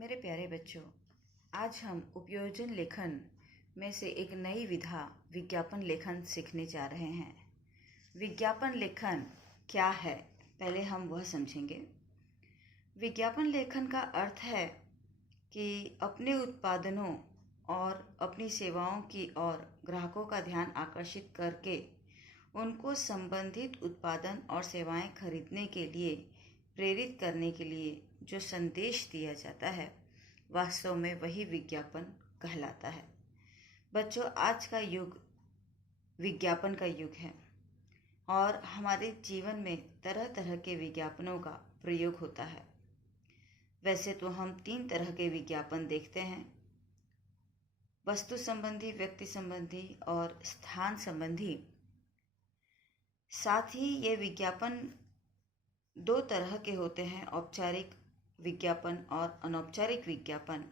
मेरे प्यारे बच्चों, आज हम उपयोजन लेखन में से एक नई विधा विज्ञापन लेखन सीखने जा रहे हैं। विज्ञापन लेखन क्या है, पहले हम वह समझेंगे। विज्ञापन लेखन का अर्थ है कि अपने उत्पादनों और अपनी सेवाओं की ओर ग्राहकों का ध्यान आकर्षित करके उनको संबंधित उत्पादन और सेवाएं खरीदने के लिए प्रेरित करने के लिए जो संदेश दिया जाता है, वास्तव में वही विज्ञापन कहलाता है। बच्चों, आज का युग विज्ञापन का युग है और हमारे जीवन में तरह तरह के विज्ञापनों का प्रयोग होता है। वैसे तो हम 3 तरह के विज्ञापन देखते हैं: वस्तु संबंधी, व्यक्ति संबंधी और स्थान संबंधी। साथ ही ये विज्ञापन 2 तरह के होते हैं: औपचारिक विज्ञापन और अनौपचारिक विज्ञापन।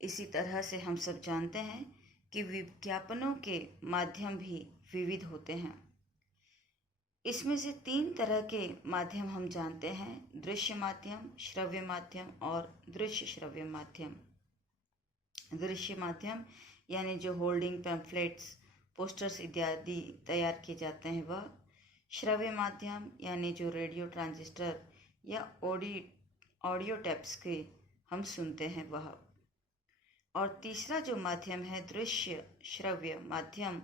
इसी तरह से हम सब जानते हैं कि विज्ञापनों के माध्यम भी विविध होते हैं। इसमें से 3 तरह के माध्यम हम जानते हैं: दृश्य माध्यम, श्रव्य माध्यम और दृश्य श्रव्य माध्यम। दृश्य माध्यम यानी जो होल्डिंग, पैम्फलेट्स, पोस्टर्स इत्यादि तैयार किए जाते हैं वह। श्रव्य माध्यम यानी जो रेडियो, ट्रांजिस्टर या ऑडियो टेप्स के हम सुनते हैं वह। और तीसरा जो माध्यम है दृश्य श्रव्य माध्यम,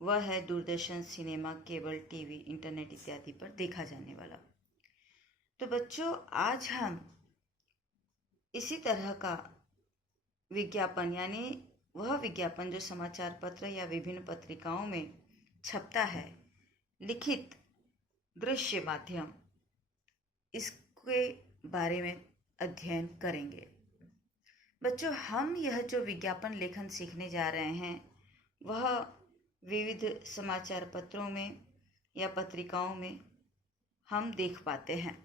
वह है Doordarshan, cinema, cable TV, internet इत्यादि पर देखा जाने वाला। तो बच्चों, आज हम इसी तरह का विज्ञापन यानी वह विज्ञापन जो समाचार पत्र या विभिन्न पत्रिकाओं में छपता है, लिखित दृश्य माध्यम, इसके बारे में अध्ययन करेंगे। बच्चों, हम यह जो विज्ञापन लेखन सीखने जा रहे हैं वह विविध समाचार पत्रों में या पत्रिकाओं में हम देख पाते हैं।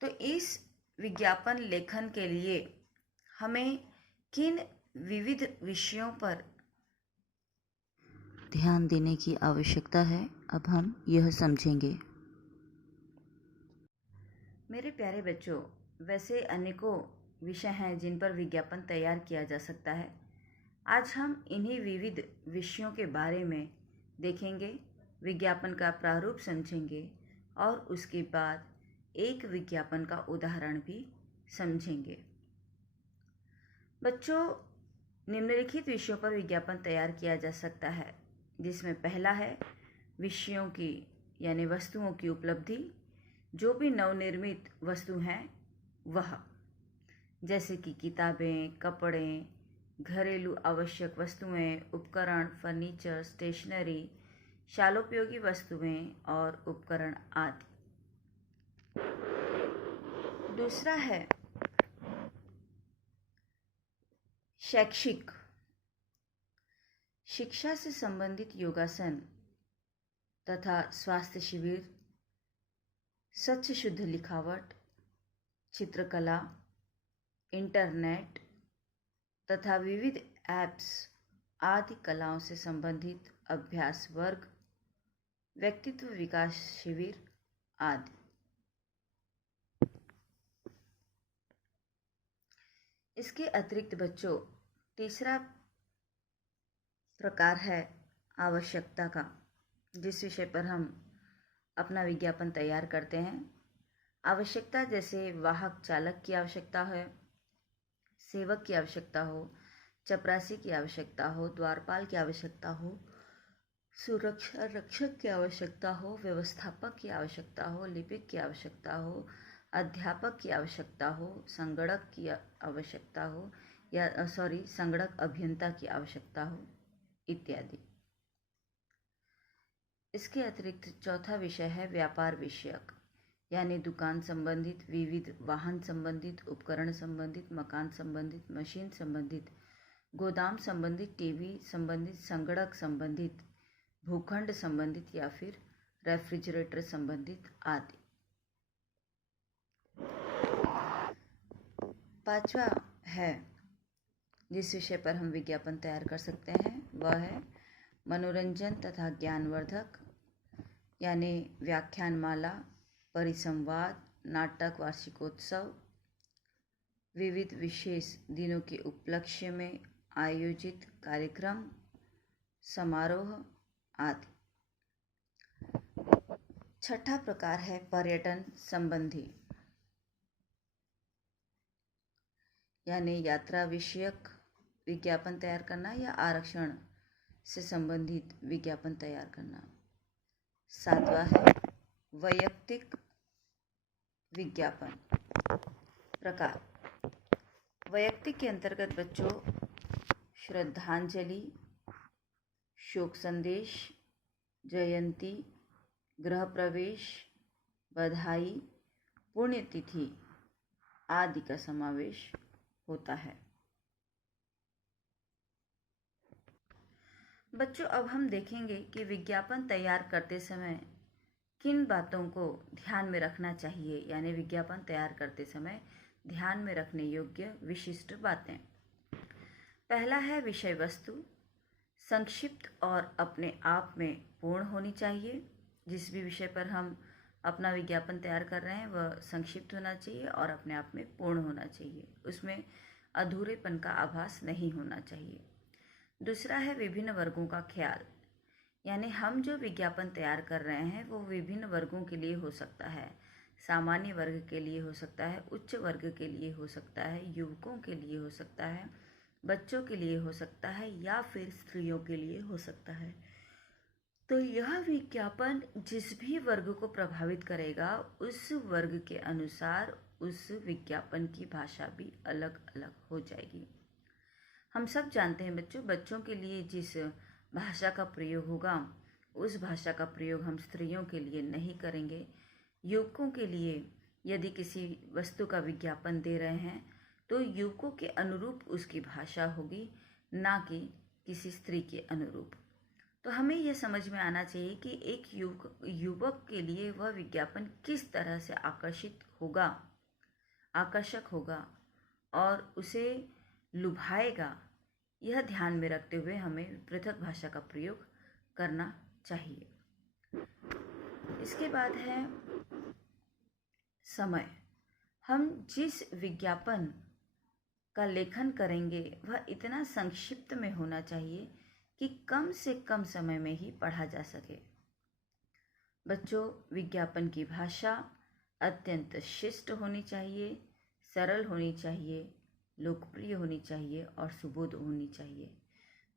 तो इस विज्ञापन लेखन के लिए हमें किन विविध विषयों पर ध्यान देने की आवश्यकता है, अब हम यह समझेंगे। मेरे प्यारे बच्चों, वैसे अनेकों विषय हैं जिन पर विज्ञापन तैयार किया जा सकता है। आज हम इन्हीं विविध विषयों के बारे में देखेंगे, विज्ञापन का प्रारूप समझेंगे और उसके बाद एक विज्ञापन का उदाहरण भी समझेंगे। बच्चों, निम्नलिखित विषयों पर विज्ञापन तैयार किया जा सकता है, जिसमें पहला है विषयों की यानी वस्तुओं की उपलब्धि, जो भी नवनिर्मित वस्तु हैं वह, जैसे कि किताबें, कपड़े, घरेलू आवश्यक वस्तुएं, उपकरण, फर्नीचर, स्टेशनरी, शालोपयोगी वस्तुएं और उपकरण आदि। दूसरा है शैक्षिक, शिक्षा से संबंधित योगासन तथा स्वास्थ्य शिविर, स्वच्छ शुद्ध लिखावट, चित्रकला, इंटरनेट तथा विविध ऐप्स आदि कलाओं से संबंधित अभ्यास वर्ग, व्यक्तित्व विकास शिविर आदि। इसके अतिरिक्त बच्चों, तीसरा प्रकार है आवश्यकता का, जिस विषय पर हम अपना विज्ञापन तैयार करते हैं। आवश्यकता जैसे वाहक चालक की आवश्यकता है, सेवक की आवश्यकता हो, चपरासी की आवश्यकता हो, द्वारपाल की आवश्यकता हो, सुरक्षा रक्षक की आवश्यकता हो, व्यवस्थापक की आवश्यकता हो, लिपिक की आवश्यकता हो, अध्यापक की आवश्यकता हो, संगणक की आवश्यकता हो या संगणक अभियंता की आवश्यकता हो इत्यादि। इसके अतिरिक्त चौथा विषय है व्यापार विषयक, यानी दुकान संबंधित, विविध वाहन संबंधित, उपकरण संबंधित, मकान संबंधित, मशीन संबंधित, गोदाम संबंधित, टीवी संबंधित, संगणक संबंधित, भूखंड संबंधित या फिर रेफ्रिजरेटर संबंधित आदि। पांचवा है जिस विषय पर हम विज्ञापन तैयार कर सकते हैं वह है मनोरंजन तथा ज्ञानवर्धक, यानी व्याख्यानमाला, परिसंवाद, नाटक, वार्षिकोत्सव, विविध विशेष दिनों के उपलक्ष्य में आयोजित कार्यक्रम, समारोह आदि। छठा प्रकार है पर्यटन संबंधी, यानी यात्रा विषयक विज्ञापन तैयार करना या आरक्षण से संबंधित विज्ञापन तैयार करना। सातवां है वैयक्तिक विज्ञापन प्रकार। वैयक्तिक के अंतर्गत बच्चों श्रद्धांजलि, शोक संदेश, जयंती, गृह प्रवेश, बधाई, पुण्यतिथि आदि का समावेश होता है। बच्चों अब हम देखेंगे कि विज्ञापन तैयार करते समय किन बातों को ध्यान में रखना चाहिए, यानी विज्ञापन तैयार करते समय ध्यान में रखने योग्य विशिष्ट बातें। पहला है विषय वस्तु, संक्षिप्त और अपने आप में पूर्ण होनी चाहिए। जिस भी विषय पर हम अपना विज्ञापन तैयार कर रहे हैं वह संक्षिप्त होना चाहिए और अपने आप में पूर्ण होना चाहिए, उसमें अधूरेपन का आभास नहीं होना चाहिए। दूसरा है विभिन्न वर्गों का ख्याल, यानी हम जो विज्ञापन तैयार कर रहे हैं वो विभिन्न वर्गों के लिए हो सकता है। सामान्य वर्ग के लिए हो सकता है, उच्च वर्ग के लिए हो सकता है, युवकों के लिए हो सकता है, बच्चों के लिए हो सकता है या फिर स्त्रियों के लिए हो सकता है। तो यह विज्ञापन जिस भी वर्ग को प्रभावित करेगा उस वर्ग के अनुसार उस विज्ञापन की भाषा भी अलग अलग हो जाएगी। हम सब जानते हैं बच्चों के लिए जिस भाषा का प्रयोग होगा उस भाषा का प्रयोग हम स्त्रियों के लिए नहीं करेंगे। युवकों के लिए यदि किसी वस्तु का विज्ञापन दे रहे हैं तो युवकों के अनुरूप उसकी भाषा होगी, ना कि किसी स्त्री के अनुरूप। तो हमें यह समझ में आना चाहिए कि एक युवक के लिए वह विज्ञापन किस तरह से आकर्षक होगा और उसे लुभाएगा, यह ध्यान में रखते हुए हमें पृथक भाषा का प्रयोग करना चाहिए। इसके बाद है समय। हम जिस विज्ञापन का लेखन करेंगे वह इतना संक्षिप्त में होना चाहिए कि कम से कम समय में ही पढ़ा जा सके। बच्चों, विज्ञापन की भाषा अत्यंत शिष्ट होनी चाहिए, सरल होनी चाहिए, लोकप्रिय होनी चाहिए और सुबोध होनी चाहिए।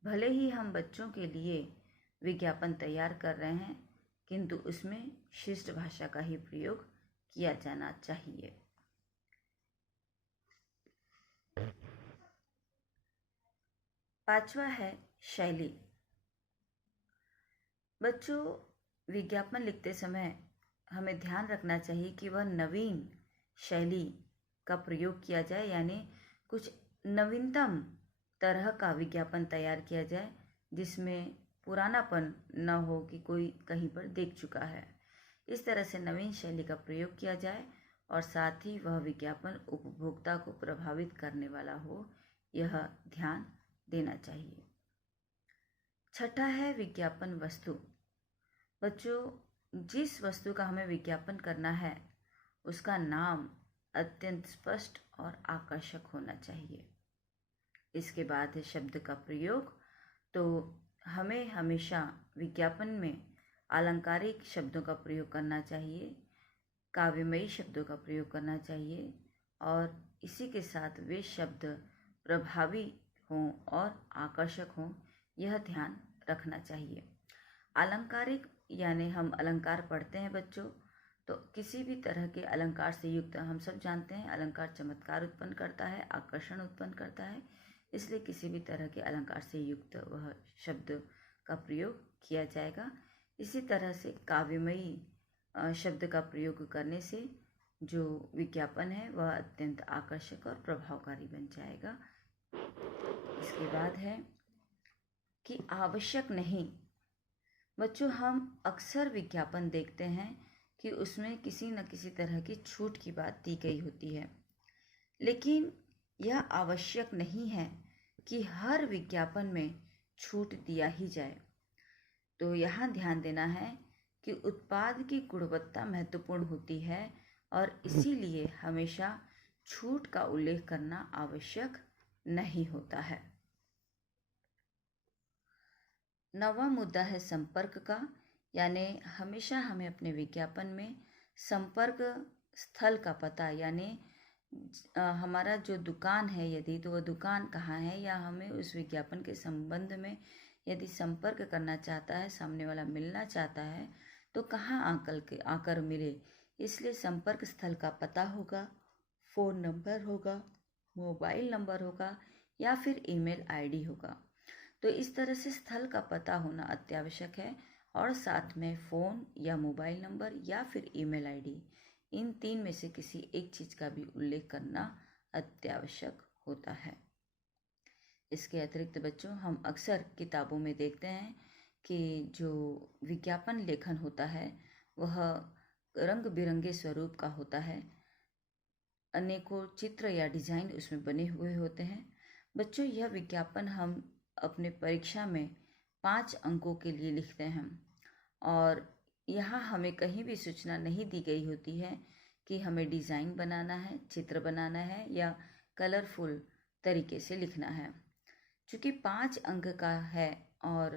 भले ही हम बच्चों के लिए विज्ञापन तैयार कर रहे हैं किंतु उसमें शिष्ट भाषा का ही प्रयोग किया जाना चाहिए। पांचवा है शैली। बच्चों, विज्ञापन लिखते समय हमें ध्यान रखना चाहिए कि वह नवीन शैली का प्रयोग किया जाए, यानी कुछ नवीनतम तरह का विज्ञापन तैयार किया जाए जिसमें पुरानापन न हो कि कोई कहीं पर देख चुका है। इस तरह से नवीन शैली का प्रयोग किया जाए और साथ ही वह विज्ञापन उपभोक्ता को प्रभावित करने वाला हो, यह ध्यान देना चाहिए। छठा है विज्ञापन वस्तु। बच्चों, जिस वस्तु का हमें विज्ञापन करना है उसका नाम अत्यंत स्पष्ट और आकर्षक होना चाहिए। इसके बाद है शब्द का प्रयोग। तो हमें हमेशा विज्ञापन में अलंकारिक शब्दों का प्रयोग करना चाहिए, काव्यमयी शब्दों का प्रयोग करना चाहिए और इसी के साथ वे शब्द प्रभावी हों और आकर्षक हों, यह ध्यान रखना चाहिए। अलंकारिक यानी हम अलंकार पढ़ते हैं बच्चों, तो किसी भी तरह के अलंकार से युक्त, हम सब जानते हैं अलंकार चमत्कार उत्पन्न करता है, आकर्षण उत्पन्न करता है, इसलिए किसी भी तरह के अलंकार से युक्त वह शब्द का प्रयोग किया जाएगा। इसी तरह से काव्यमयी शब्द का प्रयोग करने से जो विज्ञापन है वह अत्यंत आकर्षक और प्रभावकारी बन जाएगा। इसके बाद है कि आवश्यक नहीं। बच्चों, हम अक्सर विज्ञापन देखते हैं कि उसमें किसी न किसी तरह की छूट की बात दी गई होती है, लेकिन यह आवश्यक नहीं है कि हर विज्ञापन में छूट दिया ही जाए। तो यहाँ ध्यान देना है कि उत्पाद की गुणवत्ता महत्वपूर्ण होती है और इसीलिए हमेशा छूट का उल्लेख करना आवश्यक नहीं होता है। 9वां मुद्दा है संपर्क का, यानी हमेशा हमें अपने विज्ञापन में संपर्क स्थल का पता, यानी हमारा जो दुकान है यदि, तो वह दुकान कहाँ है, या हमें उस विज्ञापन के संबंध में यदि संपर्क करना चाहता है, सामने वाला मिलना चाहता है, तो कहाँ आकर मिले। इसलिए संपर्क स्थल का पता होगा, फ़ोन नंबर होगा, मोबाइल नंबर होगा, या फिर ईमेल आईडी होगा। तो इस तरह से स्थल का पता होना अत्यावश्यक है, और साथ में फ़ोन या मोबाइल नंबर या फिर ईमेल आईडी, इन 3 में से किसी एक चीज़ का भी उल्लेख करना अत्यावश्यक होता है। इसके अतिरिक्त बच्चों, हम अक्सर किताबों में देखते हैं कि जो विज्ञापन लेखन होता है वह रंग बिरंगे स्वरूप का होता है। अनेकों चित्र या डिज़ाइन उसमें बने हुए होते हैं। बच्चों, यह विज्ञापन हम अपने परीक्षा में 5 अंकों के लिए लिखते हैं, और यहाँ हमें कहीं भी सूचना नहीं दी गई होती है कि हमें डिज़ाइन बनाना है, चित्र बनाना है, या कलरफुल तरीके से लिखना है। चूँकि 5 अंक का है और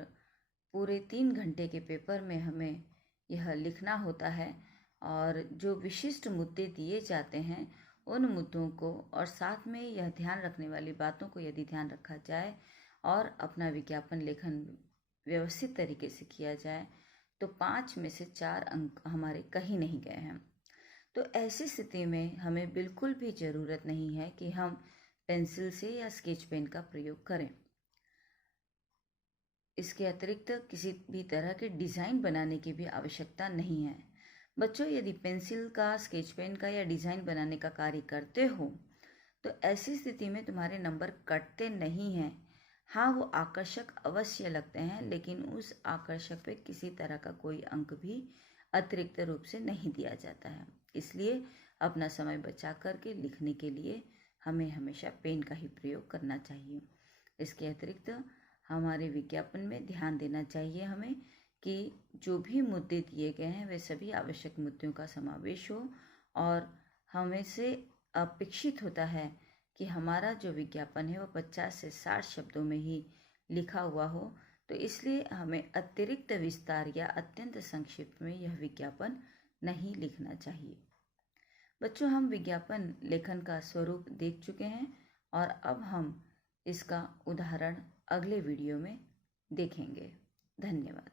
पूरे 3 घंटे के पेपर में हमें यह लिखना होता है, और जो विशिष्ट मुद्दे दिए जाते हैं उन मुद्दों को और साथ में यह ध्यान रखने वाली बातों को यदि ध्यान रखा जाए और अपना विज्ञापन लेखन व्यवस्थित तरीके से किया जाए, तो 5 में से 4 अंक हमारे कहीं नहीं गए हैं। तो ऐसी स्थिति में हमें बिल्कुल भी ज़रूरत नहीं है कि हम पेंसिल से या स्केच पेन का प्रयोग करें। इसके अतिरिक्त किसी भी तरह के डिज़ाइन बनाने की भी आवश्यकता नहीं है। बच्चों, यदि पेंसिल का, स्केच पेन का या डिज़ाइन बनाने का कार्य करते हो, तो ऐसी स्थिति में तुम्हारे नंबर कटते नहीं हैं। हाँ, वो आकर्षक अवश्य लगते हैं, लेकिन उस आकर्षक पे किसी तरह का कोई अंक भी अतिरिक्त रूप से नहीं दिया जाता है। इसलिए अपना समय बचा करके लिखने के लिए हमें हमेशा पेन का ही प्रयोग करना चाहिए। इसके अतिरिक्त हमारे विज्ञापन में ध्यान देना चाहिए हमें कि जो भी मुद्दे दिए गए हैं वे सभी आवश्यक मुद्दों का समावेश हो, और हमें से अपेक्षित होता है कि हमारा जो विज्ञापन है वो 50 से 60 शब्दों में ही लिखा हुआ हो। तो इसलिए हमें अतिरिक्त विस्तार या अत्यंत संक्षिप्त में यह विज्ञापन नहीं लिखना चाहिए। बच्चों, हम विज्ञापन लेखन का स्वरूप देख चुके हैं, और अब हम इसका उदाहरण अगले वीडियो में देखेंगे। धन्यवाद।